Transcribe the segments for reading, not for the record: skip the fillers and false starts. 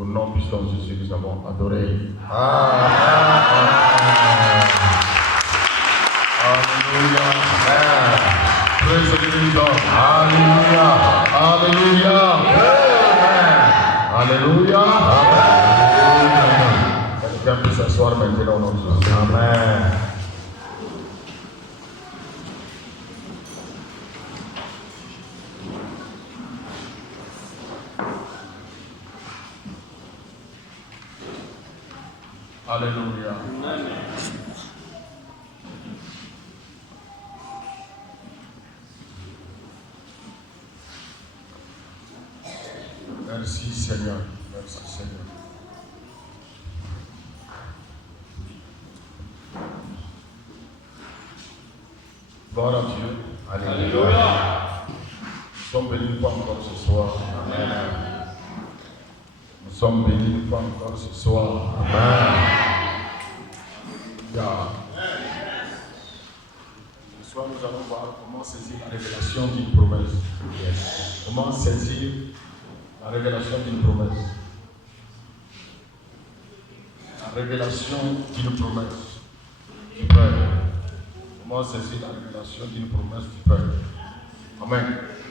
Au nom puissant de Jésus, nous avons adoré. Alléluia. Praise the living God. Alléluia. Alléluia. Alléluia. Quelqu'un peut s'asseoir maintenant au nom de Jésus. Amen. Alléluia. Merci Seigneur. Merci Seigneur. Gloire à Dieu. Alléluia. Nous sommes bénis une fois encore ce soir. Amen. Nous sommes bénis une fois encore ce soir. Amen. Ce soir, nous allons voir comment saisir la révélation d'une promesse. Comment saisir la révélation d'une promesse. La révélation d'une promesse du Père. Comment saisir la révélation d'une promesse du Père. Amen.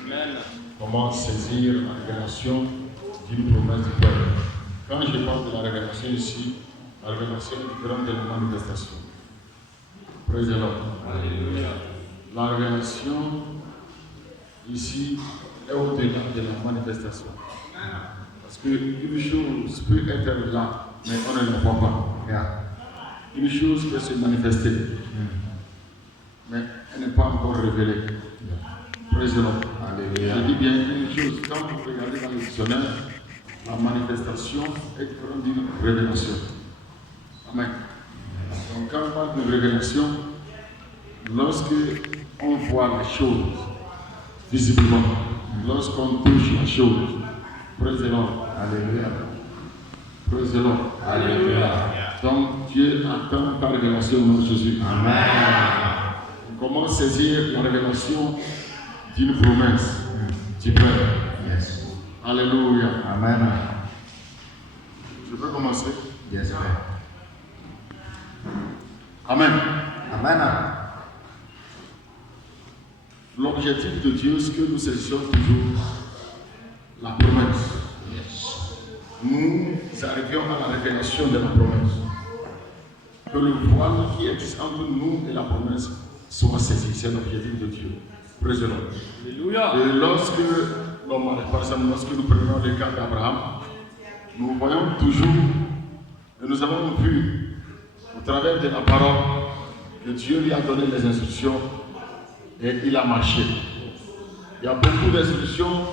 Amen. Comment saisir la révélation d'une promesse du Père. Quand je parle de la révélation ici, la révélation est différente de la manifestation. Praise the Lord. Alléluia. La révélation ici est au-delà de la manifestation. Parce qu'une chose peut être là, mais on ne la voit pas. Une chose peut se manifester, mais elle n'est pas encore révélée. Praise the Lord. Alléluia. Je dis bien une chose, quand vous regardez dans le dictionnaire, la manifestation est différente d'une révélation. Amen. Donc quand on parle de révélation, lorsque on voit la chose visiblement, lorsqu'on touche la chose, praise the Lord. Alléluia. Praise the Lord. Alléluia. Donc Dieu attend ta révélation au nom de Jésus. Amen. Comment saisir la révélation d'une promesse du Père? Yes. Alléluia. Amen. Je peux commencer? Yes. Amen. Amen. L'objectif de Dieu, c'est que nous saisissions toujours la promesse. Yes. Nous arrivions à la révélation de la promesse. Que le voile qui existe entre nous et la promesse soit saisi. C'est l'objectif de Dieu. Praise the Lord. Alléluia. Et lorsque, par exemple, lorsque nous prenons le cas d'Abraham, nous voyons toujours, et nous avons vu, au travers de la parole, que Dieu lui a donné les instructions et il a marché. Il y a beaucoup d'instructions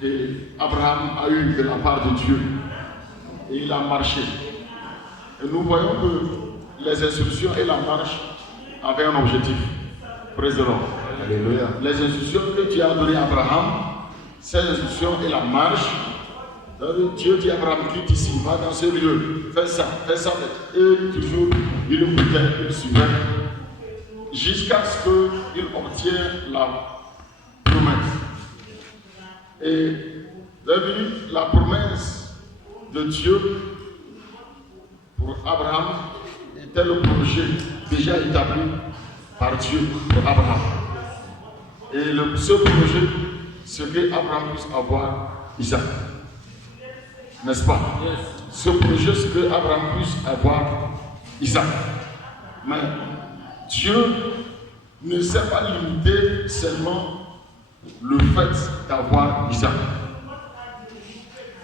qu'Abraham a eues de la part de Dieu et il a marché. Et nous voyons que les instructions et la marche avaient un objectif. Praise the Lord. Alléluia. Les instructions que Dieu a données à Abraham, ces instructions et la marche, Dieu dit à Abraham, quitte ici, va dans ce lieu, fais ça, et toujours il le guidait, il le suivait, jusqu'à ce qu'il obtienne la promesse. Et la promesse de Dieu pour Abraham était le projet déjà établi par Dieu pour Abraham. Et ce projet, c'est qu'Abraham puisse avoir Isaac. N'est-ce pas? Yes. Ce projet, c'est qu'Abraham puisse avoir Isaac. Mais Dieu ne s'est pas limité seulement le fait d'avoir Isaac.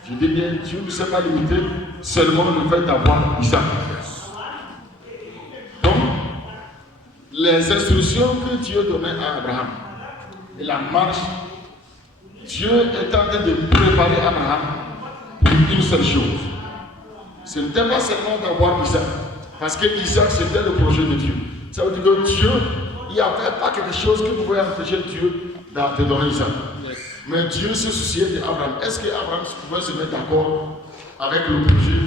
Je dis bien, Dieu ne s'est pas limité seulement le fait d'avoir Isaac. Donc, les instructions que Dieu donnait à Abraham et la marche, Dieu est en train de préparer Abraham pour une seule chose. Ce n'était pas seulement d'avoir Isaac, parce que Isaac c'était le projet de Dieu. Ça veut dire que Dieu, il n'y avait pas quelque chose qui pouvait empêcher Dieu de donner Isaac. Yes. Mais Dieu se souciait d'Abraham. Est-ce qu'Abraham pouvait se mettre d'accord avec le projet,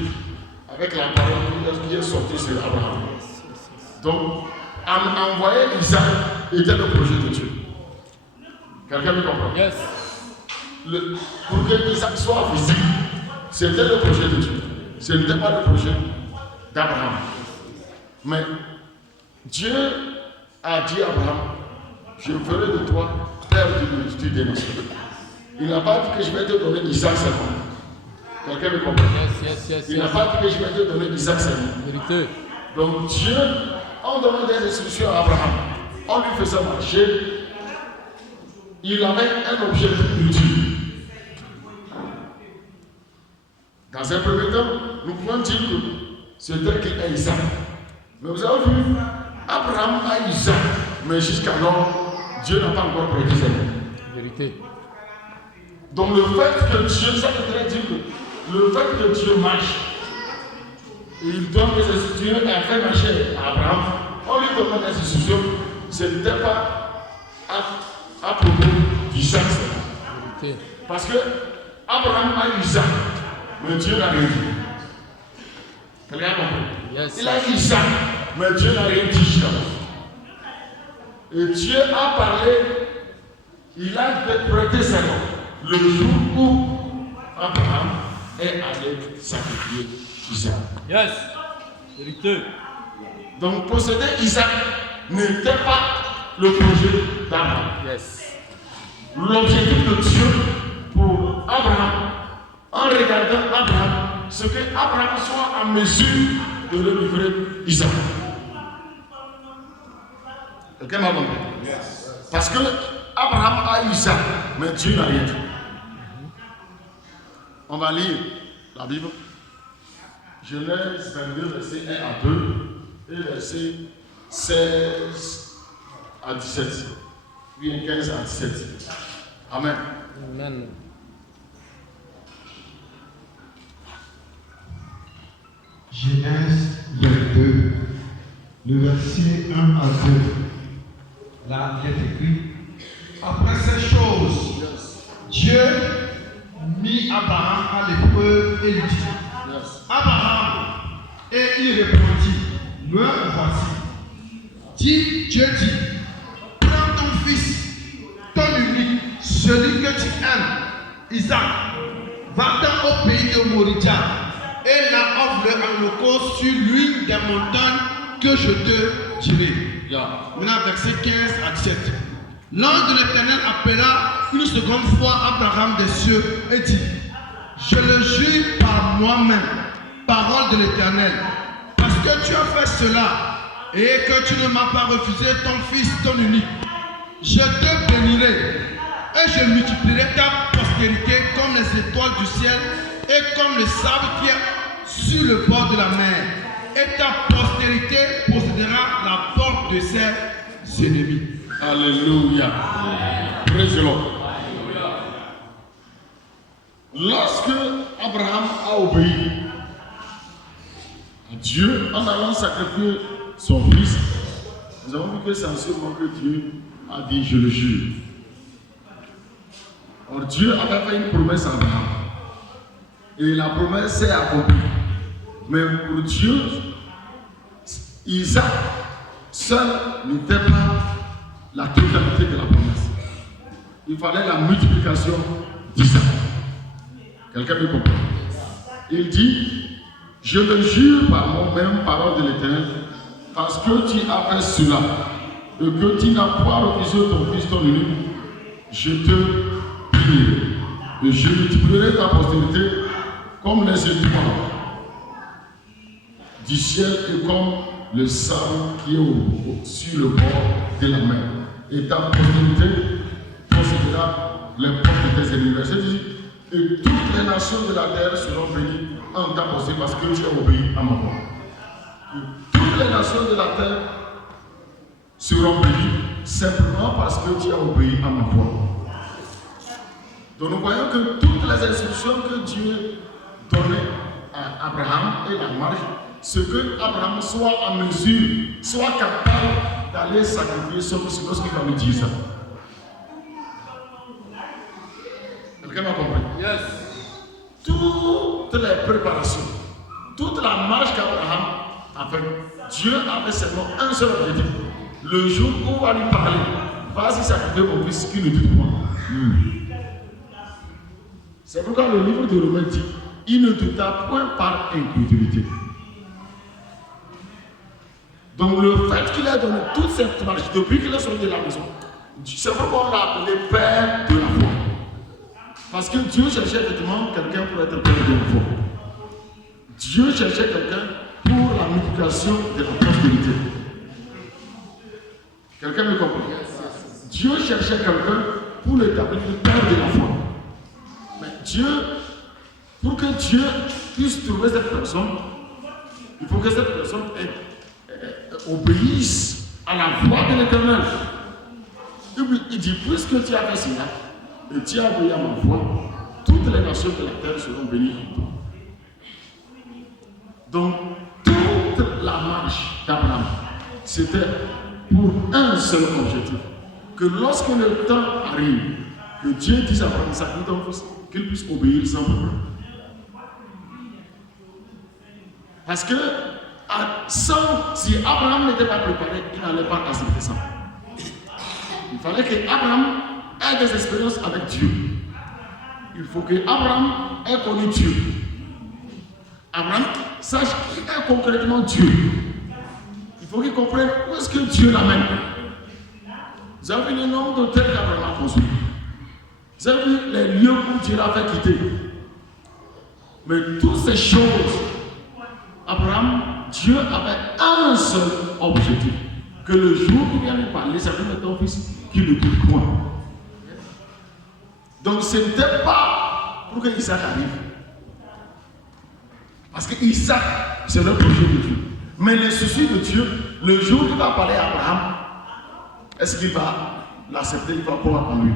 avec la parole qui est sortie sur Abraham? Donc, envoyer Isaac était le projet de Dieu. Quelqu'un me comprend? Yes. Pour que Isaac soit visible, C'était le projet de Dieu. Ce n'était pas le projet d'Abraham. Mais Dieu a dit à Abraham, je ferai de toi père d'une multitude des nations. Il n'a pas dit que je vais te donner Isaac seulement. Quelqu'un me comprend? Il n'a pas dit que je vais te donner Isaac seulement. Donc Dieu, en donnant des instructions à Abraham, en lui faisant marcher, il avait un objectif utile. Dans un premier temps, nous pouvons dire que c'était qu'il est Isaac. Mais vous avez vu, Abraham a Isaac, mais jusqu'alors, Dieu n'a pas encore prêté sa main. Vérité. Donc le fait que Dieu, ça veut dire que le fait que Dieu marche, il donne des instructions et a fait marcher à Abraham, on lui donne des instructions, ce n'était pas à propos d'Isaac. Parce que Abraham a Isaac, mais Dieu n'a rien dit. Quelqu'un a compris? Il a Isaac, mais Dieu n'a rien dit jusqu'à maintenant. Et Dieu a parlé, il a prêté sa main le jour où Abraham est allé sacrifier Isaac. Yes, vérité. Donc posséder Isaac n'était pas le projet d'Abraham. Yes. L'objectif de Dieu pour Abraham, en regardant Abraham, c'est que Abraham soit en mesure de le livrer Isaac. Quelqu'un m'a compris? Yes. Parce que Abraham a Isaac, mais Dieu n'a rien dit. On va lire la Bible. Genèse 22, verset 1 à 2 et verset 16 à 17. Puis 15 à 17. Amen. Amen. Genèse 22, le verset 1 à 2. Là, il est écrit: après ces choses, Dieu mit Abraham à l'épreuve et lui dit: Abraham, et il répondit: me voici. Dieu dit: prends ton fils, ton unique, celui que tu aimes, Isaac, va-t'en au pays de Moriah, et là offre-le en holocauste sur l'une des montagnes que je te dirai. Maintenant, verset 15 à 17. L'ange de l'Éternel appela une seconde fois Abraham des cieux et dit: je le jure par moi-même, parole de l'Éternel, parce que tu as fait cela et que tu ne m'as pas refusé ton fils, ton unique, je te bénirai et je multiplierai ta postérité comme les étoiles du ciel et comme le sable qui est sur le bord de la mer. Et ta postérité possédera la porte de ses ennemis. Alléluia. Praise the Lord. Lorsque Abraham a obéi à Dieu en allant sacrifier son fils, nous avons vu que c'est en ce moment que Dieu a dit: je le jure. Or Dieu avait fait une promesse à Abraham et la promesse s'est accomplie. Mais pour Dieu, Isaac seul n'était pas la totalité de la promesse. Il fallait la multiplication d'Isaac. Quelqu'un me comprend? Il dit: je le jure par moi-même, parole de l'Éternel, parce que tu as fait cela et que tu n'as pas refusé ton fils, ton unique, je te bénirai et je multiplierai ta postérité comme les étoiles du ciel et comme le sable qui est sur le bord de la mer. Et ta postérité possédera les portes de tes ennemis. Verset 18. Et toutes les nations de la terre seront bénies en ta postérité parce que tu as obéi à ma voix. Toutes les nations de la terre seront bénies simplement parce que tu as obéi à ma voix. Donc nous voyons que toutes les instructions que Dieu donnait à Abraham et la marche, c'est que Abraham soit en mesure, soit capable d'aller sacrifier son fils lorsqu'il va lui dire ça. Quelqu'un m'a compris? Yes. Toutes les préparations, toute la marche qu'Abraham a fait, Dieu avait seulement un seul objectif. Le jour où on va lui parler, vas-y sacrifier mon fils qui ne dit point. C'est pourquoi le livre de Romains dit: il ne te tape point par incrédulité. Donc le fait qu'il a donné toute cette marche depuis qu'il est sorti de la maison, c'est pourquoi on l'a appelé Père de la foi. Parce que Dieu cherchait effectivement quelqu'un pour être Père de la foi. Dieu cherchait quelqu'un pour la multiplication de la prospérité. Quelqu'un me comprend? Dieu cherchait quelqu'un pour l'établir Père de la foi. Mais Dieu, pour que Dieu puisse trouver cette personne, il faut que cette personne obéisse à la voix de l'Éternel. Il dit, puisque tu as fait cela, et tu as obéi à ma voix, toutes les nations de la terre seront bénies en toi. Donc, toute la marche d'Abraham, c'était pour un seul objectif. Que lorsque le temps arrive, que Dieu dise à Abraham, sacrifie ton fils, qu'il puisse obéir sans problème. Parce que si Abraham n'était pas préparé, il n'allait pas accepter ça. Il fallait qu'Abraham ait des expériences avec Dieu. Il faut qu'Abraham ait connu Dieu. Abraham sache qui est concrètement Dieu. Il faut qu'il comprenne où est-ce que Dieu l'amène. Vous avez vu le nombre d'hôtels qu'Abraham a construit. Vous avez vu les lieux où Dieu l'a fait quitter. Mais toutes ces choses, Abraham, Dieu avait un seul objectif. Que le jour où il vient lui parler, ça fait ton fils qui ne doute point. Donc ce n'était pas pour que Isaac arrive. Parce que Isaac, c'est le projet de Dieu. Mais le souci de Dieu, le jour où il va parler à Abraham, est-ce qu'il va l'accepter? Il va croire en lui.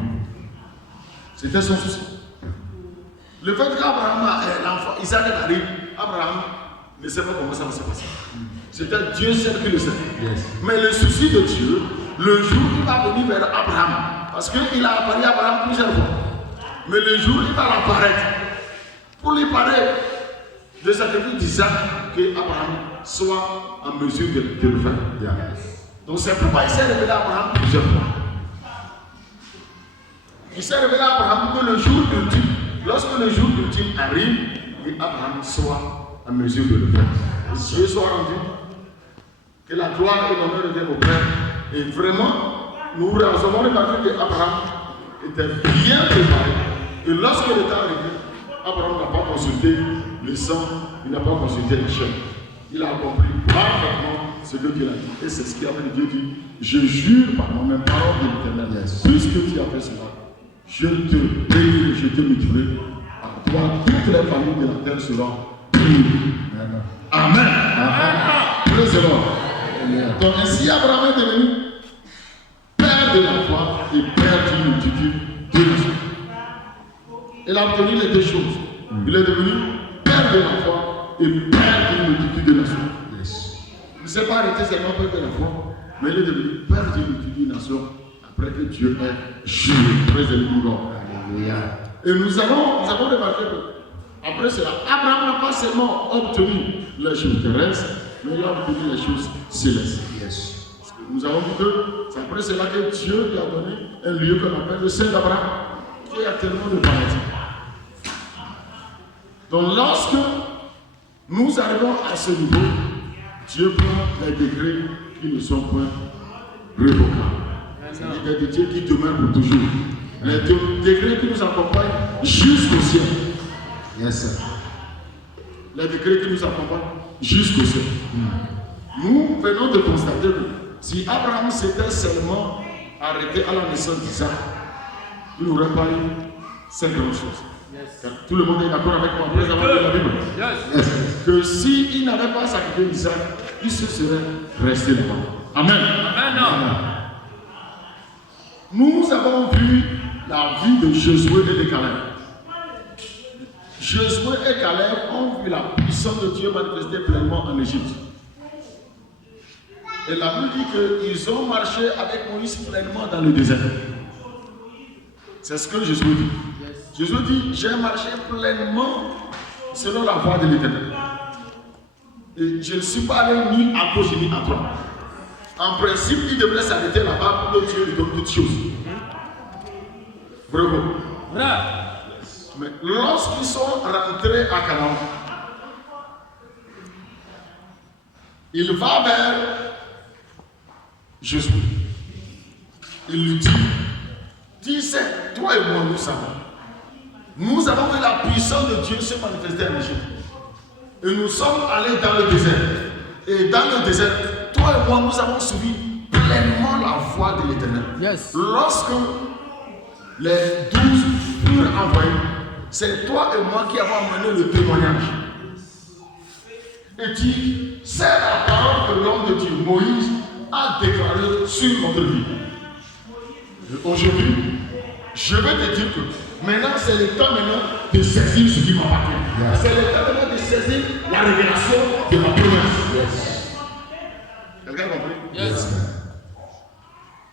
C'était son souci. Le fait qu'Abraham, l'enfant, Isaac arrive, Abraham ne sait pas comment ça va se passer. C'était Dieu seul qui le sait. Yes. Mais le souci de Dieu, le jour où il va venir vers Abraham, parce qu'il a apparu à Abraham plusieurs fois, mais le jour où il va apparaître, pour lui parler de sacrifice d'Isaac, qu'Abraham soit en mesure de le faire. Yes. Donc c'est pourquoi il s'est révélé à Abraham plusieurs fois. Il s'est révélé à Abraham que le jour ultime, lorsque le jour ultime arrive, Abraham soit en mesure de le faire. Que Dieu soit rendu, que la gloire et l'honneur reviennent au Père. Et vraiment, nous avons remarqué qu'Abraham était bien préparé. Et lorsque le temps arrive, Abraham n'a pas consulté le sang, il n'a pas consulté les chair. Il a compris parfaitement ce que Dieu a dit. Et c'est ce qui a fait Dieu dit, je jure par moi-même, parole de l'Éternel, yes. Puisque tu as fait cela, je te bénirai, je te multiplierai. À toi, toutes les familles de la terre seront bénies. Amen. Praise the Lord. Donc ainsi Abraham est devenu père de la foi et père d'une multitude de nations. Il a obtenu les deux choses. Il est devenu père de la foi et père d'une multitude de nations. Yes. Il ne s'est pas arrêté seulement père de la foi, mais il est devenu père d'une multitude de nations après que Dieu ait juré. Praise the Lord. Et nous avons remarqué que après cela, Abraham n'a pas seulement obtenu les choses terrestres, mais il a obtenu les choses célestes. Yes. Nous avons vu que c'est après cela que Dieu lui a donné un lieu qu'on appelle le Saint d'Abraham, qui a tellement de paradis. Donc lorsque nous arrivons à ce niveau, Dieu prend les décrets qui ne sont point révocables. C'est-à-dire des décrets qui demeurent pour toujours. Les décrets qui nous accompagnent jusqu'au ciel. Yes, sir. Les décrets qui nous accompagnent jusqu'au ciel. Nous venons de constater que si Abraham s'était seulement arrêté à la naissance d'Isaac, il n'aurait pas eu ces grandes choses. Yes. Tout le monde est d'accord avec moi après avoir lu la Bible. Yes. Yes. Que s'il n'avait pas sacrifié Isaac, il se serait resté là-bas. Amen. Amen. Amen. Nous avons vu la vie de Josué et de Caleb. Josué et Caleb ont vu la puissance de Dieu manifestée pleinement en Égypte. Et la Bible dit qu'ils ont marché avec Moïse pleinement dans le désert. C'est ce que Josué dit. Josué dit, j'ai marché pleinement selon la voie de l'Éternel. Et je ne suis pas allé ni à gauche ni à droite. En principe, il devrait s'arrêter là-bas pour que Dieu lui donne toutes choses. Bravo. Mais lorsqu'ils sont rentrés à Canaan, il va vers Jésus. Il lui dit, tu sais, toi et moi nous savons. Nous avons vu la puissance de Dieu se manifester en Égypte. Et nous sommes allés dans le désert. Et dans le désert, toi et moi, nous avons suivi pleinement la voie de l'Éternel. Yes. Lorsque les 12 furent envoyés, c'est toi et moi qui avons amené le témoignage. Et tu sais la parole que l'homme de Dieu, Moïse, a déclarée sur notre vie. Aujourd'hui, je vais te dire que maintenant c'est le temps de saisir ce qui m'appartient. Yes. C'est le temps maintenant de saisir la révélation de ma promesse. Yes. Quelqu'un a compris? Yes.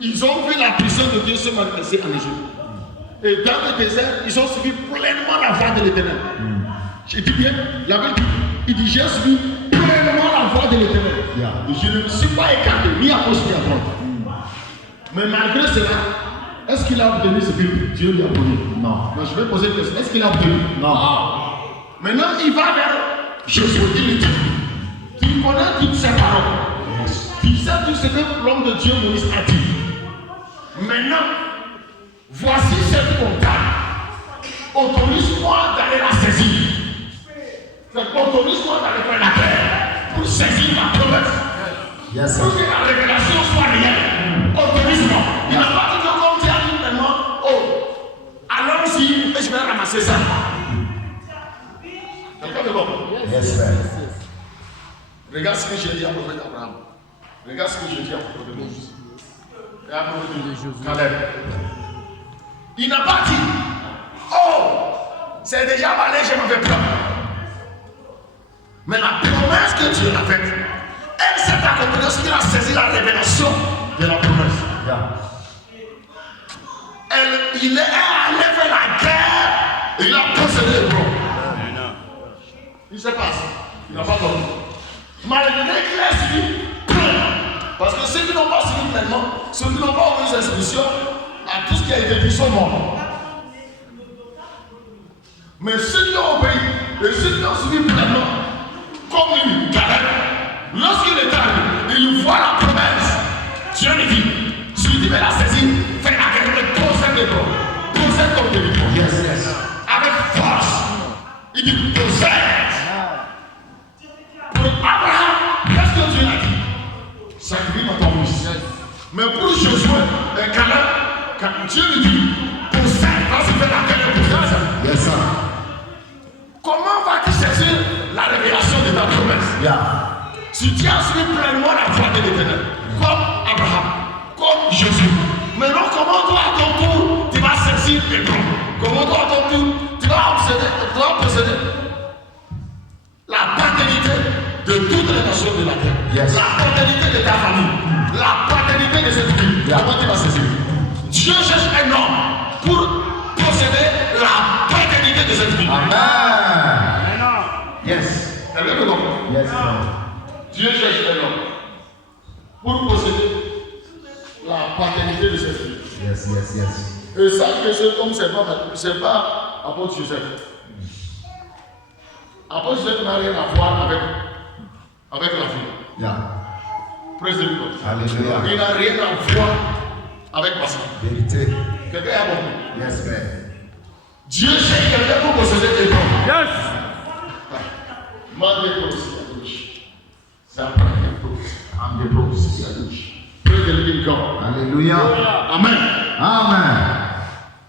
Ils ont vu la puissance de Dieu se manifester en Égypte. Et dans le désert, ils ont suivi pleinement la voie de l'Éternel. Je dis bien, la Bible dit, il dit, j'ai suivi pleinement la voie de l'Éternel. Yeah. Je ne me suis pas écarté, ni à gauche ni à droite. Mais malgré cela, est-ce qu'il a obtenu ce que Dieu lui a promis? Non. Mais je vais poser une question. Est-ce qu'il a obtenu? Non. Maintenant, il va vers Jésus. Il lui dit, tu connais toutes ces paroles. Tu sais tout ce que l'homme de Dieu Moïse a dit. Maintenant, voici cette montagne. Autorise-moi d'aller la saisir. Autorise-moi d'aller faire la terre pour saisir ma promesse. Yes, pour que la révélation soit réelle. Autorise-moi. Il n'a pas dit que comme tu as dit maintenant, oh, allons-y et je vais ramasser ça. Quelqu'un de bon? Yes, sir. Regarde ce que j'ai dit à propos d'Abraham. Regarde ce que j'ai dit à propos de Moïse. Et à propos de Caleb. Il n'a pas dit, oh, c'est déjà malé, je m'en vais peur. Mais la promesse que Dieu a faite, elle s'est accomplie lorsqu'il a saisi la révélation de la promesse. Yeah. Il est allé faire la guerre, il a possédé le bron. Il se passe, il n'a pas dormi. Malgré qu'il a suivi plein, parce que ceux qui n'ont pas suivi pleinement, ceux qui n'ont pas obéi aux instructions, à tout ce qui a été dit sont morts. Mais ceux qui ont obéi et ceux qui ont suivi pleinement, comme lui, Caleb, lorsqu'il est arrivé, il voit la promesse. Dieu lui dit, mais la saisie, fais la guerre de possède les bras, possède ton territoire. Yes, yes. Avec force. Il dit, possède. Pour Abraham, qu'est-ce que Dieu a dit? Sacrifie ma ton fils. Mais pour Josué et Caleb, quand Dieu lui dit, possède, quand il fait la guerre de possède. Yes, sir. Comment vas-tu saisir la révélation de ta promesse? Yeah. Si tu as suivi pleinement la voie de l'Éternel, comme Abraham, comme Jésus. Maintenant, comment toi à ton tour, tu vas saisir les bras? Comment toi à ton tour, tu vas posséder la paternité de toutes les nations de la terre. Yes. La paternité de ta famille, la paternité de cette vie. Yeah. Comment tu vas saisir? Dieu cherche un homme pour posséder la paternité de cette vie. Amen. Yes. Yes. Dieu cherche un homme pour posséder la paternité de cette vie. Yes, yes, yes. Et ça, que cet homme, c'est pas apôtre Joseph. Apôtre Joseph n'a rien à voir avec la vie. Yeah. Praise the Lord. Alléluia. Il n'a rien à voir avec ma soeur. Vérité. Quelqu'un a compris? Yes, man. Dieu cherche quelqu'un pour posséder tes dons. Yes. Moi, des aussi à gauche. Ça prend des dons aussi à gauche. Praise the living God. Alléluia. Amen. Amen.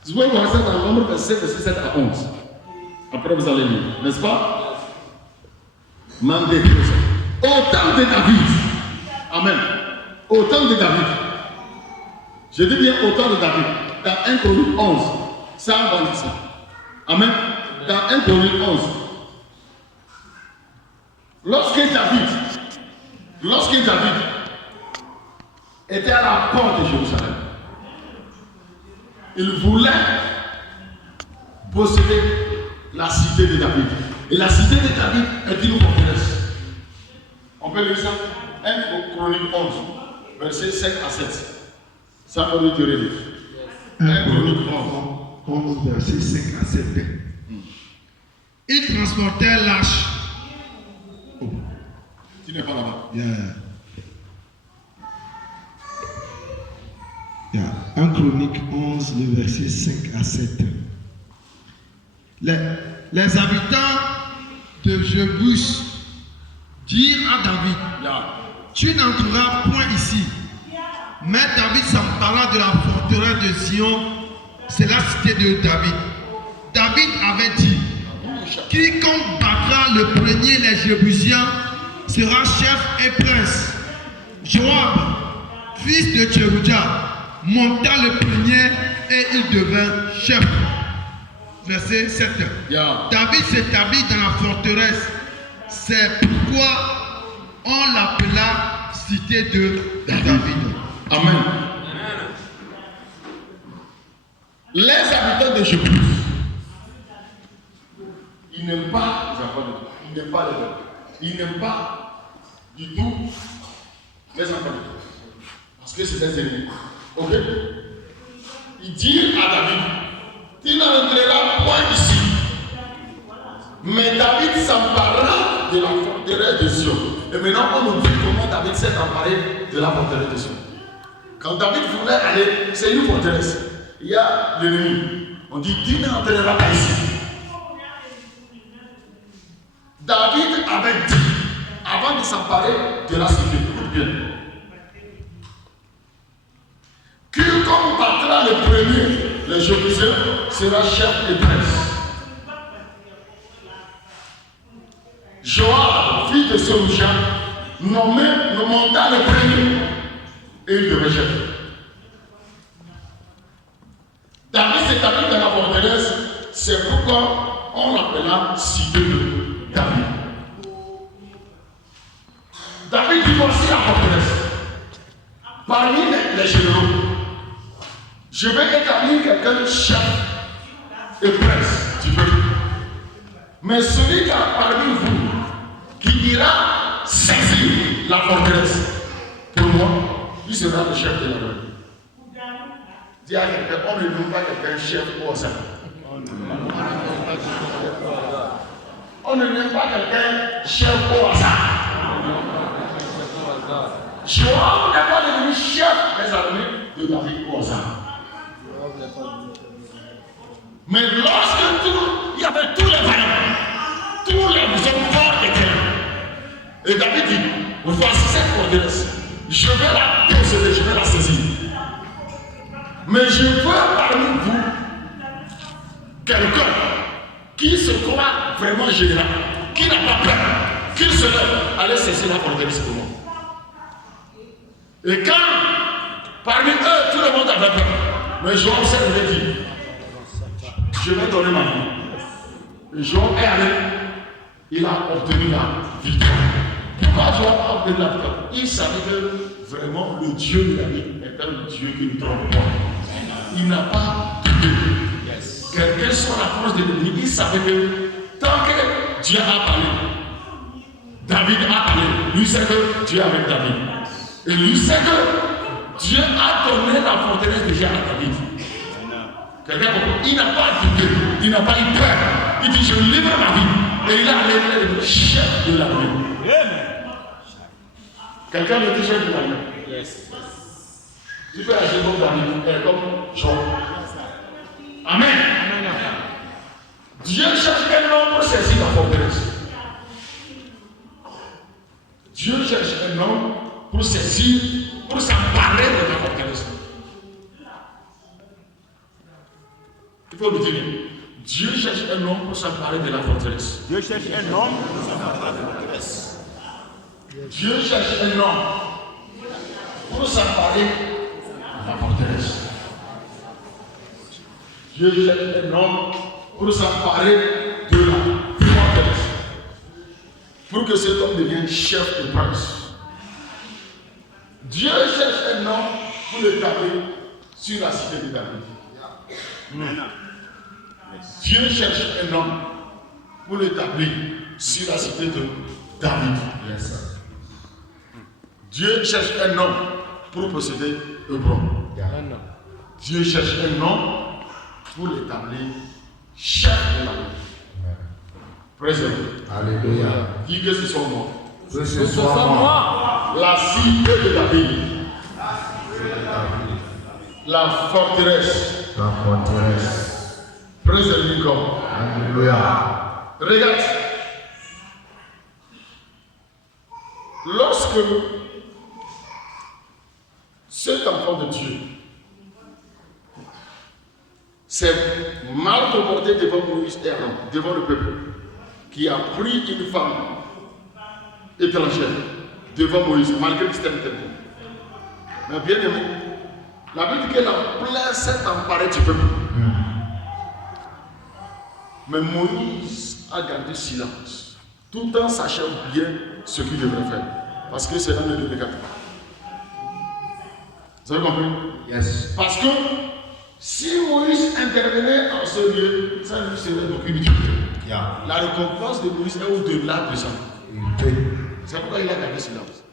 Tu peux voir ça dans le nombre verset 7 à 11. Après vous allez lire, n'est-ce pas? Mandé au temps de David. Amen. Au temps de David. Je dis bien au temps de David. Dans 1 Chronique 11. Ça on va lire ça. Amen. Dans 1 Chronique 11. Lorsque David était à la porte de Jérusalem, il voulait posséder la cité de David. Et la cité de David est une forteresse. On peut lire ça? 1 Chronique 11, versets 5 à 7. Ça peut nous durer. 1 Chronique 11, verset 5 à 7. il transportait l'arche. Oh. Tu n'es pas là-bas. Yeah. 1 Chronique 11, le verset 5 à 7. Les habitants de Jébus dirent à David, tu n'entreras point ici. Mais David s'empara de la forteresse de Sion, c'est la cité de David. David avait dit, quiconque battra le premier les Jébusiens sera chef et prince. Joab, fils de Tcherouja, monta le premier et il devint chef. Verset 7. David s'établit dans la forteresse. C'est pourquoi on l'appela cité de David. Amen. Les habitants de Jébus, ils n'aiment pas les enfants de Dieu. Ils n'aiment pas les hommes. Ils n'aiment pas du tout les enfants de Dieu. Parce que c'est des ennemis. Ok? Il dit à David, tu n'entreras point ici. Mais David s'empara de la forteresse de Sion. Et maintenant, on nous dit comment David s'est emparé de la forteresse de Sion. Quand David voulait aller, c'est une forteresse. Il y a l'ennemi. On dit, tu n'entreras pas ici. David avait dit, avant de s'emparer de la cité, écoute bien, quiconque battra le premier, le Jébusiens, sera chef et prince. Joab, fils de Sérouja, monta le premier et il devait chef. David s'établit dans la forteresse, c'est pourquoi on l'appela cité de David. David dit voici la forteresse. Parmi les généraux, je vais établir quelqu'un chef et prince du peuple. Mais celui qui a parmi vous qui ira saisir la forteresse, pour moi, il sera le chef de la main. Dis à quelqu'un, on ne nomme pas quelqu'un chef au hasard. On ne nomme pas quelqu'un chef au hasard. Joab n'est pas devenu chef des armées de David au hasard. Mais lorsque il y avait tous les vaillants, tous les hommes forts étaient là. Et David dit, voici cette forteresse, je vais la posséder, je vais la saisir. Mais je veux parmi vous quelqu'un qui se croit vraiment général, qui n'a pas peur, qui se lève, allez saisir la forteresse pour moi. Et quand parmi eux, tout le monde avait peur, mais Joab s'est levé dit, je vais donner ma vie. Et Joab est allé, il a obtenu la victoire. Pourquoi Joab a obtenu la victoire? Il savait que vraiment le Dieu de David est un Dieu qui ne trompe pas. Il n'a pas douté. Quelle que soit la force de l'ennemi, il savait que tant que Dieu a parlé, David a parlé, lui sait que Dieu est avec David. Et lui sait que Dieu a donné la forteresse déjà à David. Quelqu'un comprend? Il n'a pas douté, il n'a pas eu peur. Il dit, je livre ma vie. Et il a allé le chef de l'armée. Quelqu'un veut dire chef de l'armée? Yes. Tu peux agir comme David, comme Jean. Amen. Dieu cherche un homme pour saisir la forteresse. Dieu cherche un homme pour saisir, pour s'emparer de la forteresse. Il faut le dire. Dieu cherche un homme pour s'emparer de la forteresse. Dieu cherche un homme pour s'emparer de la forteresse. Dieu cherche un homme pour s'emparer de la forteresse. Dieu cherche un homme pour s'emparer de la forteresse. Pour que cet homme devienne chef et prince. Dieu cherche un homme pour l'établir sur la cité de David. Dieu cherche un homme pour l'établir sur la cité de David. Dieu cherche un homme pour posséder Hébron. Dieu cherche un homme pour l'établir chef de la vie. Présent. Alléluia. Dis que ce soit moi. Que ce soit moi. La cible de David. La forteresse. La forteresse. Préservé comme. Alléluia. Regarde. Lorsque cet enfant de Dieu s'est mal comporté devant Moïse et Aaron, devant le peuple, qui a pris une femme étrangère devant Moïse, malgré que c'était interdit. Mais bien aimé, la Bible dit qu'elle a plein s'est emparée du peuple. Mais Moïse a gardé silence, tout en sachant bien ce qu'il devrait faire. Parce que c'est l'un des deux. Vous avez compris? Yes. Parce que si Moïse intervenait en ce lieu, ça ne lui serait d'aucune utilité. Yeah. La récompense de Moïse est au-delà de ça. C'est pourquoi il a gardé silence.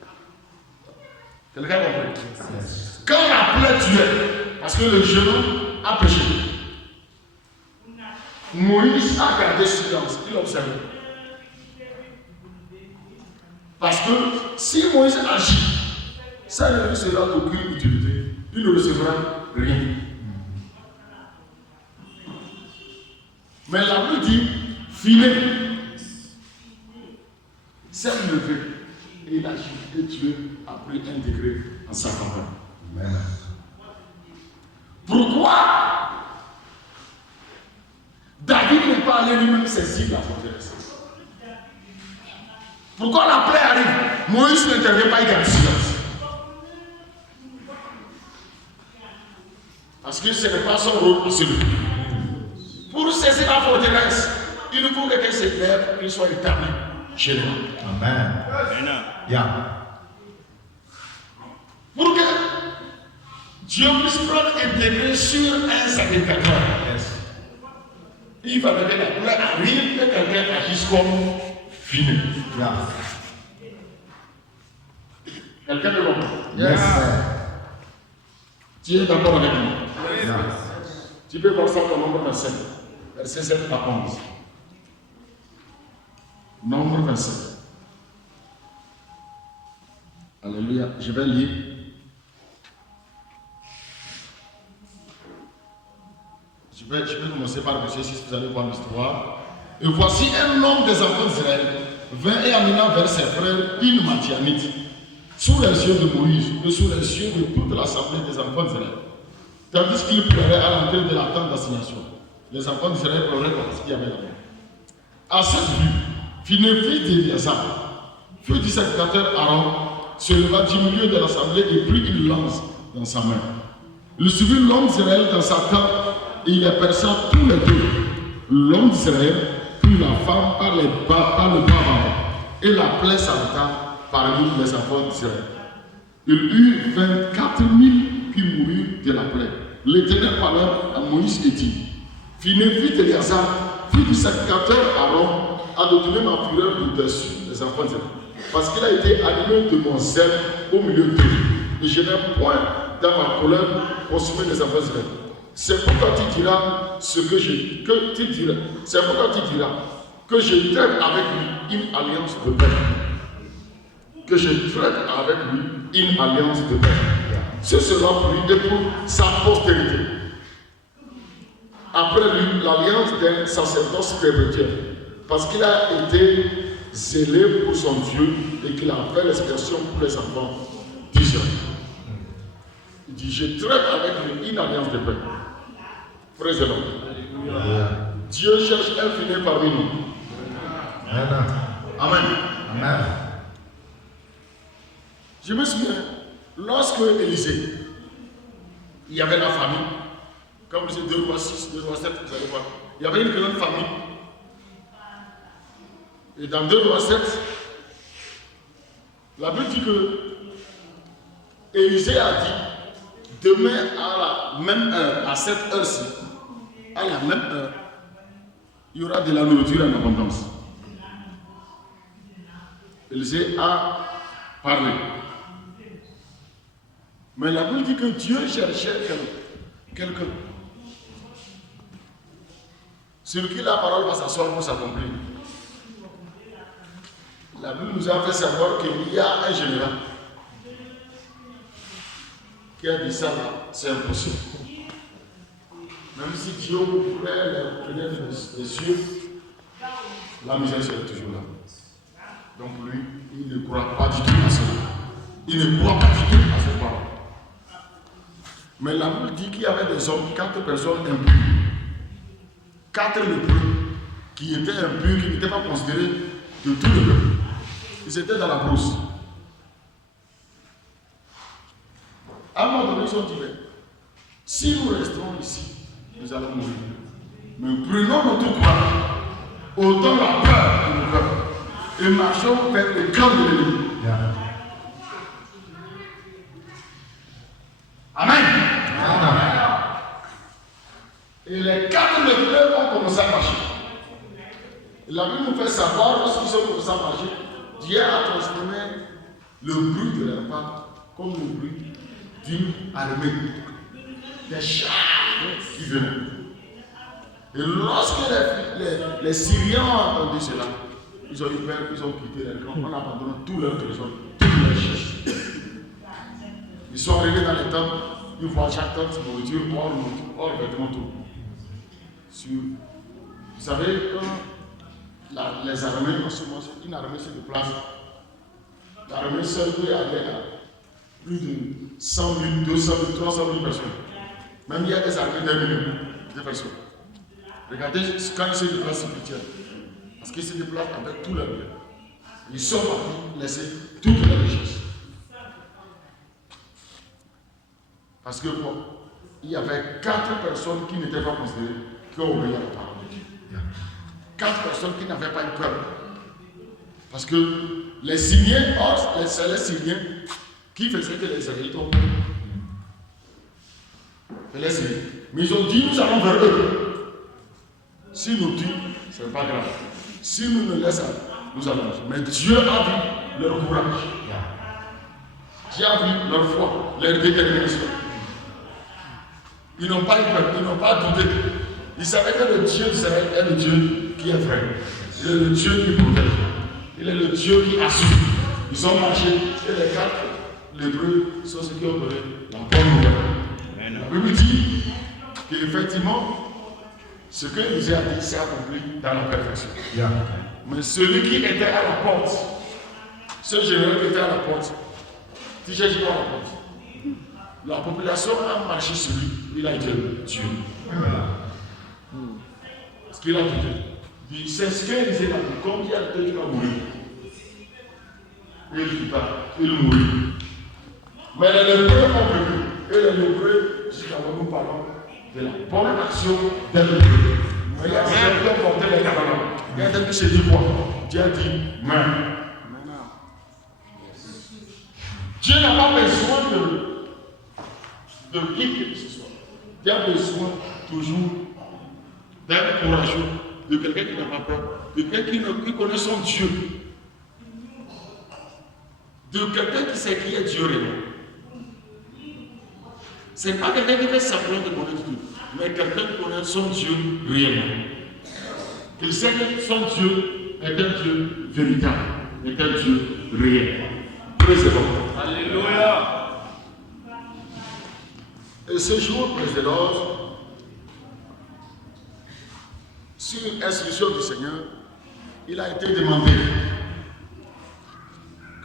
Quelqu'un a compris? Yes. Quand la plaie tuait, parce que le jeune homme a péché, Moïse a gardé silence, il observait. Parce que si Moïse agit, ça ne lui sera d'aucune utilité. Il ne recevra rien. Mais la Bible dit, Phiné s'est levé et il a agi et Dieu a pris un degré en sa faveur. Amen. Pourquoi David n'est pas allé lui-même saisir la forteresse? Pourquoi la plaie arrive? Moïse n'intervient pas, il garde silence. Parce que ce n'est pas son rôle absolu. Pour saisir la forteresse, il faut que quelqu'un s'éclaire pour qu'il soit établi chez lui. Amen. Yeah. Pour que Dieu puisse prendre intégré sur un sacrificateur. Yes. Il va que la plaie arrive que quelqu'un agisse comme fini. Yeah. Quelqu'un me comprend? Yes. Tu es d'accord avec moi? Yeah. Tu peux voir ça dans Nombre 27, verset 7 à 11. Nombre 27. Alléluia. Je vais lire. Je vais commencer par verset 6, vous allez voir l'histoire. Et voici un homme des enfants d'Israël vint et amena vers ses frères une Madianite, sous les yeux de Moïse et sous les yeux de toute l'assemblée des enfants d'Israël. Tandis qu'il pleurait à l'entrée de la tente d'assignation. Les enfants d'Israël pleuraient parce qu'il y avait là-bas. À cette vue, Phinéphis d'Éléazar, fils du sacrificateur Aaron, se leva du milieu de l'assemblée et prit une lance dans sa main. Il suivit l'homme d'Israël dans sa tente et il les perça tous les deux. L'homme d'Israël prit la femme par le bas avant et la plaie s'arrêta parmi les enfants d'Israël. Il eut 24 000 qui moururent de la plaie. L'Éternel parla à Moïse et dit, Phinéphis d'Éléazar, fils du sacrificateur Aaron, a détourné ma fureur au-dessus des enfants d'Israël, parce qu'il a été animé de mon zèle au milieu d'eux. Et je n'ai point dans ma colère consumé les enfants d'Israël. C'est pourquoi tu diras ce que c'est pourquoi tu diras que je traite avec lui une alliance de paix. Que je traite avec lui une alliance de paix. Ce sera pour lui et pour sa postérité. Après lui, l'alliance d'un sacerdoce perpétuel. Parce qu'il a été zélé pour son Dieu et qu'il a fait l'expiation pour les enfants d'Israël. Il dit, je traite avec lui une alliance de paix. Frères et sœurs, Dieu cherche un fini parmi nous. Amen. Amen. Amen. Je me souviens, lorsque Élisée, il y avait la famille, comme vous dites 2 rois 6, 2 rois 7, vous allez voir, il y avait une grande famille. Et dans 2 rois 7, la Bible dit que Élisée a dit, demain à la même heure, à cette heure-ci, à la même heure, il y aura de la nourriture en abondance. Élisée a parlé. Mais la Bible dit que Dieu cherchait quelqu'un sur qui la parole va s'asseoir pour s'accomplir. La Bible nous a fait savoir qu'il y a un général qui a dit ça là, c'est impossible. Même si Dieu pourrait les retenir des cieux, la misère serait toujours là. Donc lui, il ne croit pas du tout à ça. Il ne croit pas du tout à cette parole. Mais la Bible dit qu'il y avait des hommes, 4 personnes impures. 4 lépreux qui étaient impurs, qui n'étaient pas considérés de tout le peuple. Ils étaient dans la brousse. À un moment donné, ils ont dit, si nous restons ici, nous allons mourir. Mais prenons notre courage, ôtons la peur de nos cœurs et marchons vers le camp de l'ennemi. Amen. Et les 4 lépreux ont commencé à marcher. Et la Bible nous fait savoir, lorsqu'ils ont commencé à marcher, Dieu a transformé le bruit de leur pas comme le bruit d'une armée, des chars qui venaient. Et lorsque les Syriens ont entendu cela, ils ont eu peur, ils ont quitté leur camp en abandonnant tout leur trésor, toutes leurs richesses. Ils sont arrivés dans les tentes, ils voient chaque tente, nourriture, hors vêtements, tout. Vous savez, quand les armées ont commencé, une armée se déplace, l'armée seule peut aller à plus de 100 000, 200 000, 300 000 personnes. Même il y a des armées d'1 million de personnes. Regardez quand ils se déplacent spirituellement. Parce qu'ils se déplacent avec tout leur bien. Ils sont partis laisser toute leur richesse. Parce que bon, il y avait 4 personnes qui n'étaient pas considérées, qui ont obéi à la parole de Dieu. 4 personnes qui n'avaient pas eu peur. Parce que les Syriens, c'est les Syriens qui faisaient que les Israélites ont peur. Les Syriens. Mais ils ont dit, nous allons vers eux. Si nous tuent, ce n'est pas grave. Si nous ne laissons pas, nous allons. Mais Dieu a vu leur courage. Dieu a vu leur foi, leur détermination. Ils n'ont pas eu peur, ils n'ont pas douté. Ils savaient que le Dieu d'Israël est le Dieu qui est vrai. Il est le Dieu qui protège. Il est le Dieu qui assure. Ils ont marché et les 4 lépreux sont ceux qui ont donné la bonne nouvelle. La Bible dit qu'effectivement, ce que nous a dit s'est accompli dans la perfection. Mais celui qui était à la porte, ce général qui était à la porte, si j'ai dit à la porte, la population a marché sur lui, il a été Dieu. Parce qu'il a dit, c'est ce qu'il disait là, comme il a dit qu'il va mourir. Et il dit pas, il mourit. Mais les lépreux ont vécu. Et les lépreux, jusqu'à nous parlons de la bonne action des lépreux. Mais il y a des gens qui ont porté les camarades. Il y a des gens qui se disent quoi? Dieu a dit, mais. Dieu n'a pas besoin de qui que ce soit. Dieu a besoin toujours d'un courageux, de quelqu'un qui n'a pas peur, de quelqu'un qui connaît son Dieu, de quelqu'un qui sait qui est Dieu réellement. Ce n'est pas quelqu'un qui fait semblant de connaître Dieu, mais quelqu'un qui connaît son Dieu réellement. Il sait que son Dieu est un Dieu véritable, est un Dieu réel. Praise the Lord. Alléluia. Et ce jour, praise the Lord, sur instruction du Seigneur, il a été demandé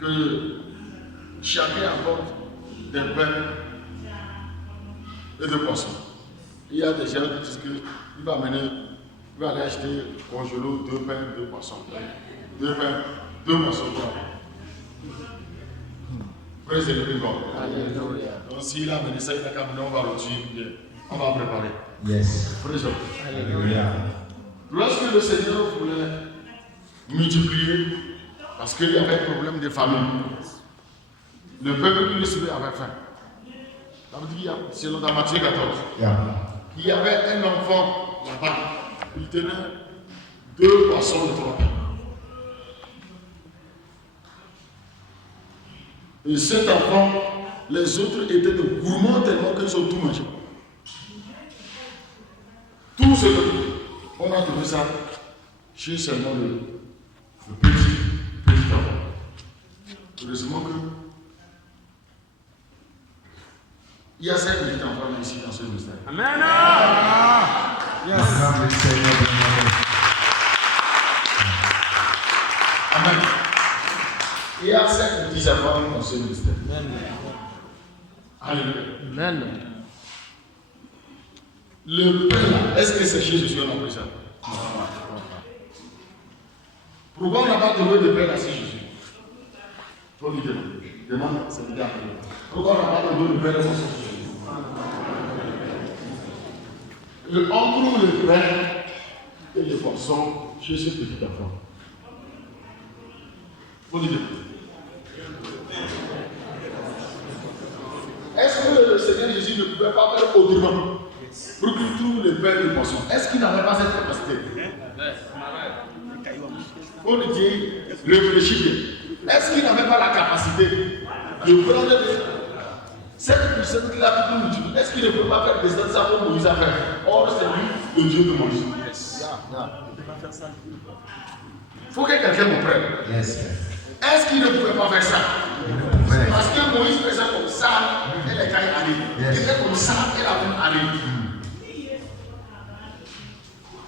que chacun apporte des pains et des poissons. Il y a des gens qui disent qu'il va aller acheter congelo 2 pains, 2 poissons. 2 pains, 2 poissons. Praise the Lord. Alléluia. Donc s'il a amené ça, il a qu'à venir, on va le tuer. On va préparer. Yes. Praise the Lord. Alléluia. Lorsque le Seigneur voulait multiplier, parce qu'il y avait un problème de famine, le peuple qui le suivait avait faim. Ça veut dire, c'est dans Matthieu 14. Il y avait un enfant là-bas, il tenait 2 poissons et 3 pains. Et cet enfant, les autres étaient de gourmands tellement qu'ils ont tout mangé. Tout ce que on a trouvé ça chez seulement le petit enfant. Heureusement que il y a 5 petits enfants ici dans ce ministère. Amen. Amen. Il y a 5 petits enfants dans ce ministère. Alléluia. Amen. Le pain là, est-ce que c'est chez Jésus on a pris ça? Pourquoi on n'a pas trouvé de pain là chez Jésus? Faut lui demander. Demande, c'est bien. Pourquoi on n'a pas trouvé de pain là chez Jésus? On trouve le pain et les poissons chez ce petit enfant. Faut lui demander. Est-ce que le Seigneur Jésus ne pouvait pas faire autrement pour qu'il trouve le pain et les poissons? Est-ce qu'il n'avait pas cette capacité? On lui dit, réfléchis bien. Est-ce qu'il n'avait pas la capacité de prendre cette puissance qu'il a pu nous utiliser? Est-ce qu'il ne peut pas faire descendre ça comme Moïse a fait? Or, c'est lui le Dieu de Moïse. Il faut que quelqu'un me prenne. Est-ce qu'il ne pouvait pas faire ça? Parce que Moïse faisait comme ça et les cailles arrivent. Il fait comme ça et la boule arrive.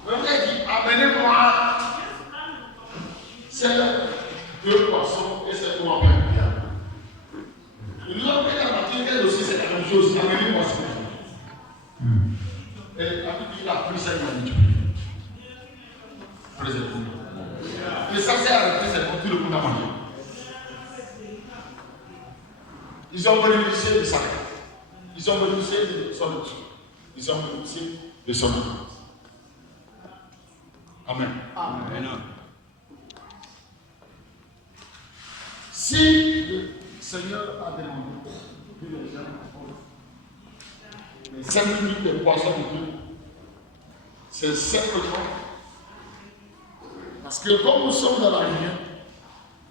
Donc il dit, amenez-moi ces 2 poissons et ces 3 pains. L'homme et la nature, elle aussi, c'est la même chose. Amenez-moi ça. Et la Bible, il a pris ça, il m'a dit. Et ça, c'est arrêté, c'est pour tout le monde à manger. Ils ont bénéficié de ça. Ils ont bénéficié de son outil. Ils ont bénéficié de son outil. Amen. Amen. Si le Seigneur a demandé que les gens apportent les 5 minutes de poisson de Dieu, c'est simplement parce que comme nous sommes dans la lumière,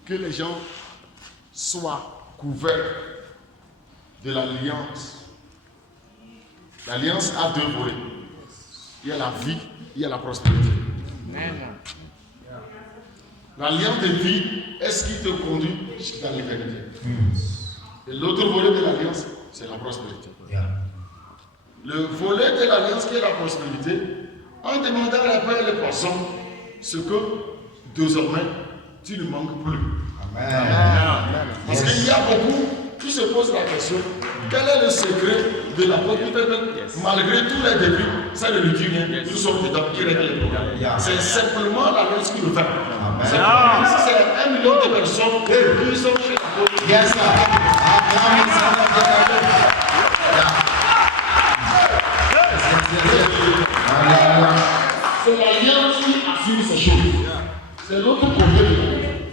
que les gens soient couverts de l'alliance. L'alliance a 2 volets. Il y a la vie, il y a la prospérité. L'alliance de vie est ce qui te conduit dans l'éternité. Et l'autre volet de l'alliance, c'est la prospérité. Le volet de l'alliance qui est la prospérité, en demandant les pains et les poissons, ce que désormais tu ne manques plus. Amen. Parce qu'il y a beaucoup qui se posent la question, quel est le secret de la prospérité? Malgré tous les défis, ça ne lui dit rien. Nous sommes dedans qui règle les problèmes. C'est simplement l'alliance qui le fait. C'est 1 million de personnes qui sont chez la prospérité. C'est l'alliance qui assure ces choses. C'est l'autre côté,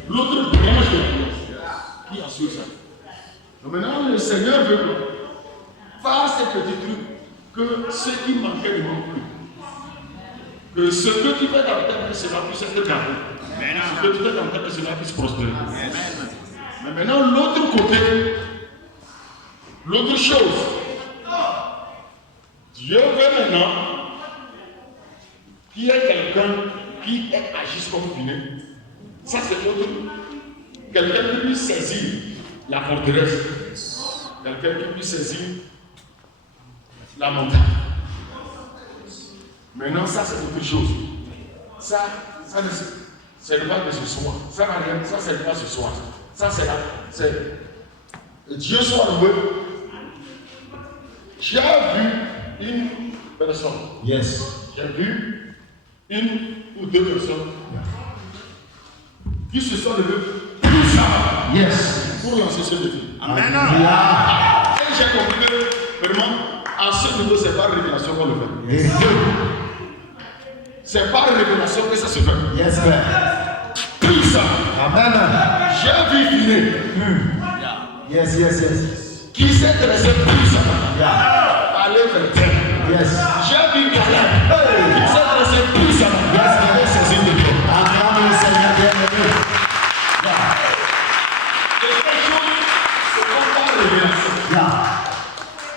l'autre branche de l'alliance qui assure ça. Donc maintenant, le Seigneur veut faire ces petits trucs que ce qui manquait ne manque plus. Que ce que tu fais dans le temps, cela puisse être gardé. Ce que tu fais dans le temps, cela puisse prospérer. Mais maintenant, l'autre côté, l'autre chose, Dieu veut maintenant qu'il y ait quelqu'un qui agisse comme Phiné. Ça, c'est l'autre. Quelqu'un qui puisse saisir la forteresse. Quelqu'un qui puisse saisir la montagne. Maintenant, ça, c'est autre chose. Ça c'est pas de ce soir. Ça, c'est pas ce soir. Ça, c'est là. Dieu soit loué. J'ai vu une personne. J'ai vu une ou 2 personnes qui se sont levées pour lancer ce défi. Amen. Et j'ai compris que vraiment, à ce niveau, c'est pas révélation qu'on le fait. C'est par révélation que ça se fait. Puissant. J'ai vu Phiné. Qui s'est dressé puissamment. Aller vers terre. J'ai vu Caleb. Qui s'est dressé puissamment. Aller saisir le Dieu.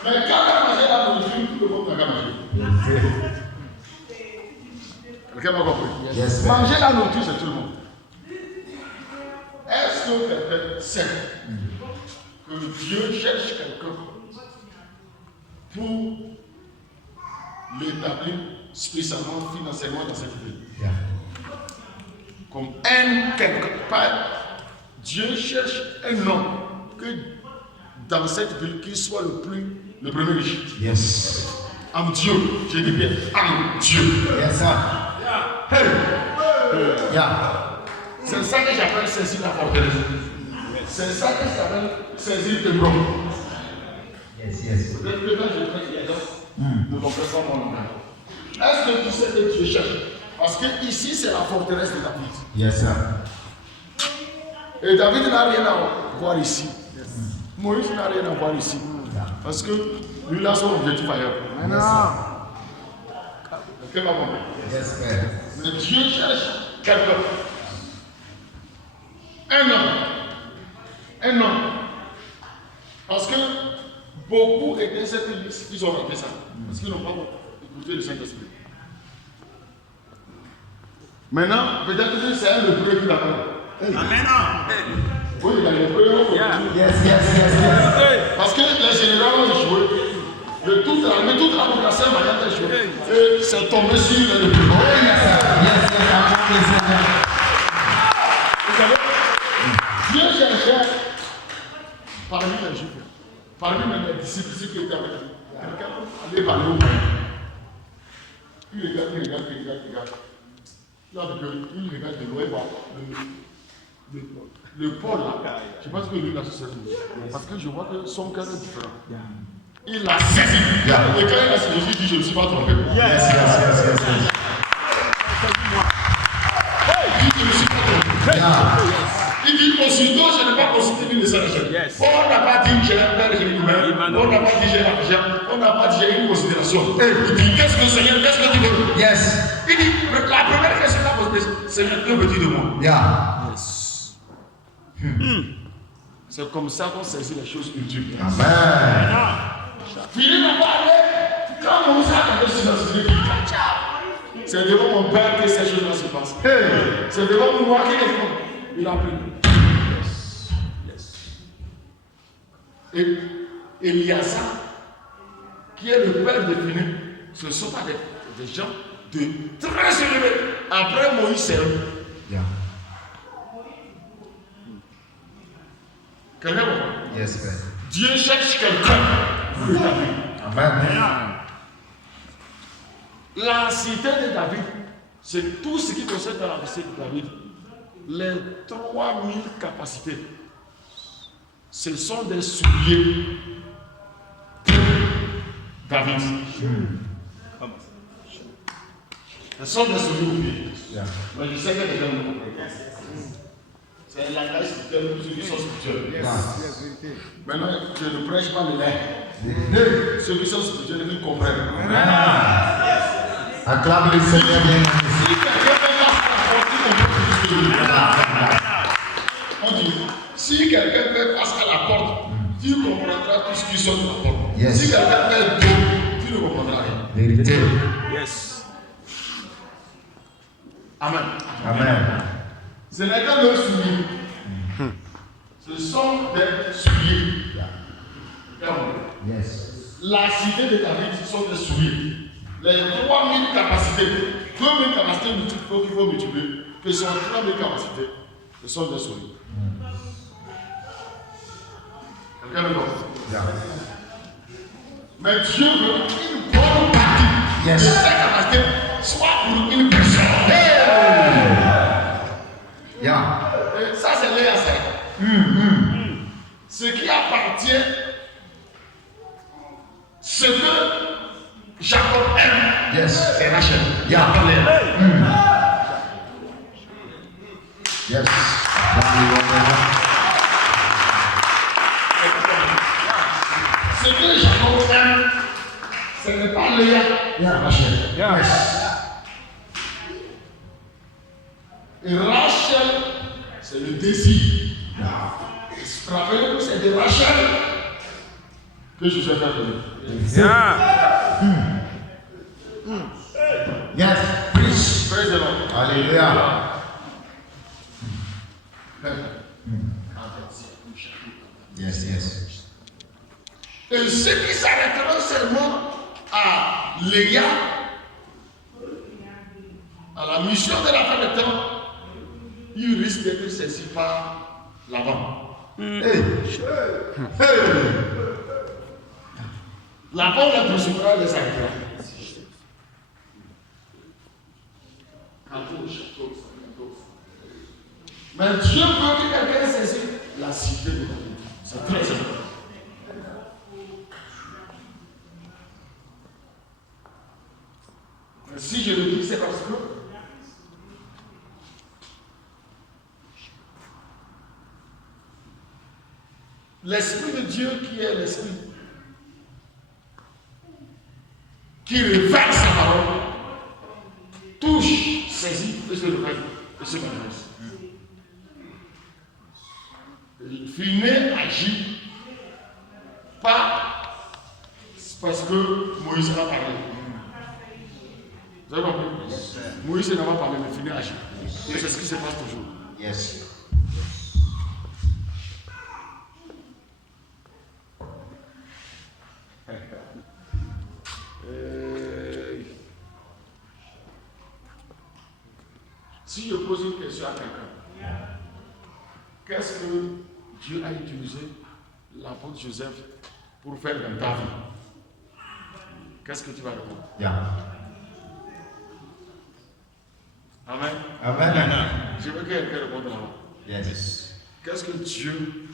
Mais quand on a mangé la nourriture, tout le monde n'a qu'à manger. Quelqu'un m'a compris? Manger la nourriture, c'est tout le monde. Est-ce que quelqu'un sait que Dieu cherche quelqu'un pour l'établir spécialement, financièrement dans cette ville. Yeah. Comme un quelque part, Dieu cherche un homme que dans cette ville qui soit le premier riche. Yes. En Dieu, je dis bien, en Dieu. Yes, sir. Hey. Yeah. C'est ça que j'appelle saisir la forteresse. C'est ça que j'appelle saisir le bras. Yes, yes. Peut-être que quand je prie les gens ne comprennent pas mon langage. Est-ce que tu sais que Dieu cherche? Parce que ici, c'est la forteresse de David. Yes, sir. Et David n'a rien à voir ici. Moïse n'a rien à voir ici. Parce que lui, il a son objectif ailleurs. Quelqu'un va comprendre. Yes, Père. Mais Dieu cherche quelqu'un. Un homme. Parce que beaucoup étaient cette liste, ils ont raté ça. Parce qu'ils n'ont pas écouté le Saint-Esprit. Maintenant, peut-être que c'est un lépreux qui l'appelle. Amen. Oui, il y a les lépreux. Yes, yes, yes, yes. Parce que les généraux ont échoué. Toute la population a échoué. Et c'est tombé sur les lépreux. Oh, yes, sir. Yes, yes, amen, Seigneur. Vous savez, Dieu cherchait parmi les Juifs, parmi même les disciples qui étaient avec lui. Quelqu'un allait parler au païen. Il regarde. Il regarde de loin, le Paul là. Je pense que lui il a succès. Parce que je vois que son cœur est différent. Il l'a saisi. Et quand il a saisi, il dit je ne me suis pas trompé. Yes, yes, yes, yes, yes. Il dit je ne me suis pas trompé. Yeah. Il dit aussitôt je n'ai pas consulté une de ses recherches. On n'a pas dit j'ai un père, j'ai une mère. On n'a pas dit j'ai l'argent. On n'a pas dit j'ai une considération. Il dit qu'est-ce que le Seigneur, qu'est-ce que tu veux? Yes. Il dit la première question qu'il a posée, Seigneur, que veux-tu de moi? Yeah. Yes. C'est comme ça qu'on saisit les choses utiles. Amen. Philippe n'a pas allé. Quand Moïse a entendu ce c'est devant mon père que ces choses-là se passent. C'est devant moi qu'il est fort. Il a pris. Yes. Et Eliasa, qui est le père de Philippe, ce ne sont pas des gens de très élevés. Après Moïse, c'est eux. Yeah. Quelqu'un comprend? Yes, Père. Dieu cherche quelqu'un pour l'établir. Amen. La cité de David, c'est tout ce qui concerne dans la cité de David. Les 3000 capacités, ce sont des souliers de David. Ce sont des souliers au pied. Yeah. Mais je sais que les gens ne comprennent pas. C'est la grâce spirituelle, ceux qui sont spirituels. Maintenant, je ne prêche pas le lait. Ceux qui sont spirituels, ils comprennent. Acclame le Seigneur bien. Si quelqu'un fait face à la porte, il comprend. On dit, si quelqu'un fait face à la porte, tu comprendras tout ce qui sort de la porte. Yes. Si quelqu'un fait dos, tu ne comprendras rien. Vérité. Yes. Amen. Amen. Ce n'est pas leurs souliers. Ce sont des souliers. Yes. La cité de David, ce sont des souliers. Les 3000 capacités, 2000 capacités qu'il faut multiplier, que ce sont 3000 capacités, ce sont des souliers. Quelqu'un le comprend? Yeah. Mais Dieu veut une bonne partie Yes. de ces capacités soit pour une personne. Yeah. Et ça, c'est Léa. Ce qui appartient, ce que Jacob aime, Yes. c'est Rachel. Yeah. Yes. Ce que Jacob aime, ce n'est pas Léa, c'est Rachel. Yes. Et Rachel, c'est le désir. Rappelez-vous, c'est de Rachel que je vais faire venir. Yes. Preach. Praise the Lord. Alléluia. Yes, yes. Et ceux qui s'arrêteront seulement à Léa, à la mission de la fin de temps, ils risquent d'être saisis par l'avant. Hey. L'avant les poursuivra, les arrêtera. Mais Dieu veut que quelqu'un saisisse la cité de la vie. C'est très important. Mais si je le dis, c'est parce que l'Esprit de Dieu qui est l'Esprit, qui révèle sa parole, touche, saisit et se révèle et se manifeste. Finé agit pas parce que Moïse n'a pas parlé. Vous avez compris? Moïse n'a pas parlé, mais Finé agit. Et c'est ce qui se passe toujours. Yes. Si je pose une question à quelqu'un, qu'est-ce que Dieu a utilisé l'apôtre Joseph pour faire dans ta vie? Qu'est-ce que tu vas répondre? Yeah. Amen. Amen. Je veux que quelqu'un réponde là-bas. Yes. Qu'est-ce que Dieu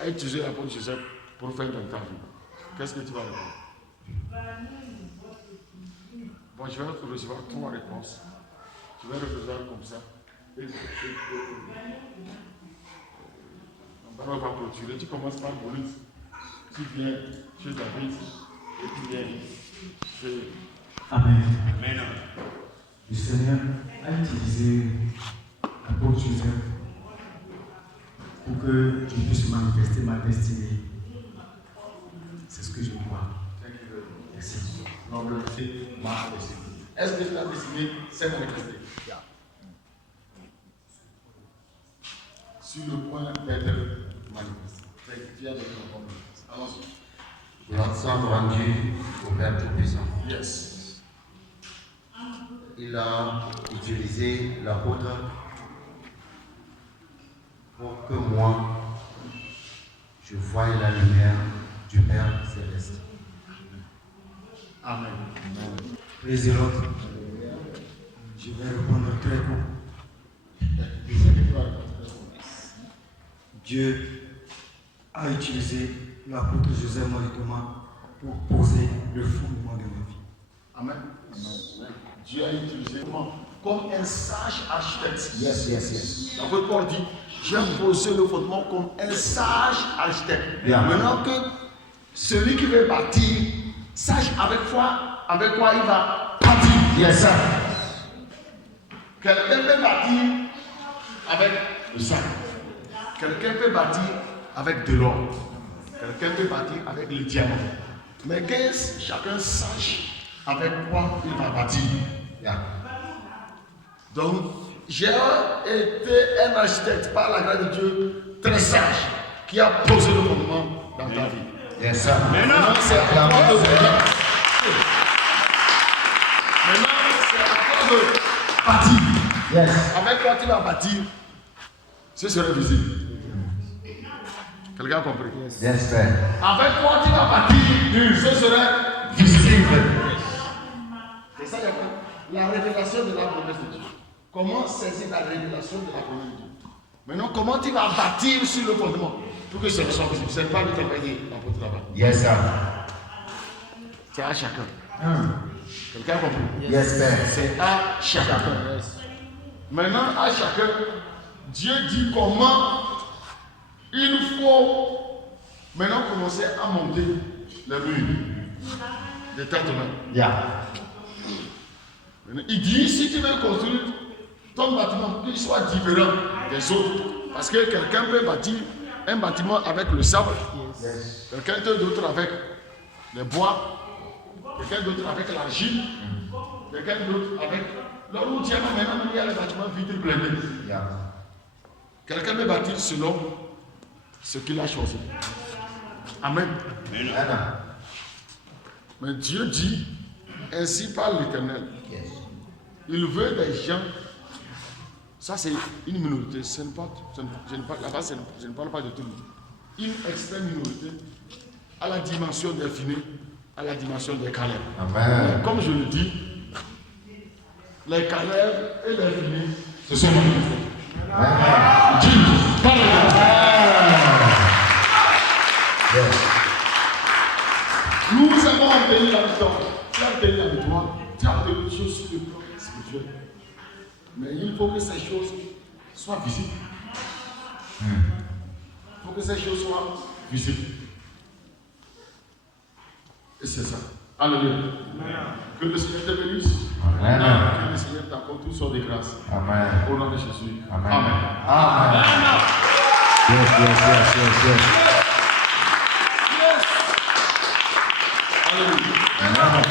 a utilisé l'apôtre Joseph pour faire dans ta vie? Qu'est-ce que tu vas répondre? Bon, je vais recevoir 3 réponses. Je vais recevoir comme ça. On ne va pas clôturer. Tu commences par Moïse. Tu viens chez David. Et tu viens chez... Amen. Amen. Le Seigneur a utilisé l'apôtre Joseph pour que je puisse manifester ma destinée. C'est ce que je vois. Merci. Manifester ma destinée. Est-ce que ta destinée s'est manifestée? Sur le point d'être manifesté. C'est bien de comprendre. Allons-y. L'ensemble rendu au Père Tout-Puissant. Yes. Il a utilisé l'apôtre pour que moi, je voie la lumière du Père Céleste. Amen. Président, je vais répondre très court. Dieu a utilisé l'apôtre Joseph Morikoma pour poser le fondement de ma vie. Amen. Dieu a utilisé moi comme un sage architecte. Yes, yes, yes. L'apôtre Paul dit, j'ai posé le fondement comme un sage architecte. Yeah. Maintenant que celui qui veut bâtir, sache avec quoi il va bâtir. Yes, sir. Quelqu'un peut bâtir avec le sang. Quelqu'un peut bâtir avec de l'or. Quelqu'un peut bâtir avec le diamant. Mais que chacun sache avec quoi il va bâtir. Yeah. Donc, j'ai été un architecte par la grâce de Dieu très sage qui a posé le fondement dans ta vie. Yes, sir. Maintenant, c'est à toi de bâtir. Yes. Avec quoi tu vas bâtir, ce serait visible. Quelqu'un a compris? Yes, Père. Avec quoi tu vas bâtir, ce serait visible. C'est ça, la révélation de la promesse de Dieu. Comment saisir la révélation de la promesse de Dieu? Maintenant, comment tu vas bâtir sur le fondement pour que ce soit visible? Ce n'est pas de travailler l'apôtre là-bas. Yes, sir. C'est à chacun. Quelqu'un a compris? Yes, Père. C'est à chacun. Maintenant, à chacun, Dieu dit comment il faut maintenant commencer à monter les murs des tâtonnements. Yeah. Il dit, si tu veux construire ton bâtiment pour qu'il soit différent des autres, parce que quelqu'un peut bâtir un bâtiment avec le sable, quelqu'un d'autre avec les bois, quelqu'un d'autre avec l'argile, quelqu'un d'autre avec l'or ou diamant. Maintenant, il y a les bâtiments vitres blindés. Yeah. Quelqu'un peut bâtir selon ce qu'il a choisi. Amen. Amen. Mais Dieu dit, ainsi parle l'Éternel. Il veut des gens. Ça, c'est une minorité. Je ne parle pas de tout le monde. Une extrême minorité à la dimension des Finé, à la dimension des Caleb. Amen. Comme je le dis, les Caleb et les Finé, ce sont manifestés. Dieu parle. Yes. Nous avons obtenu la victoire. Tu as obtenu la victoire. Tu as obtenu des choses sur le plan spirituel. Mais il faut que ces choses soient visibles. Il faut que ces choses soient visibles. Et c'est ça. Alléluia. Que le Seigneur te bénisse. Amen. Que le Seigneur t'accorde toutes sortes de grâces. Amen. Au nom de Jésus. Amen. Amen. Amen. Yes. Alléluia. Amen.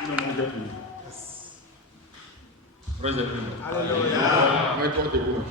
Nous n'avons pas plus. Alléluia. Mets-toi debout.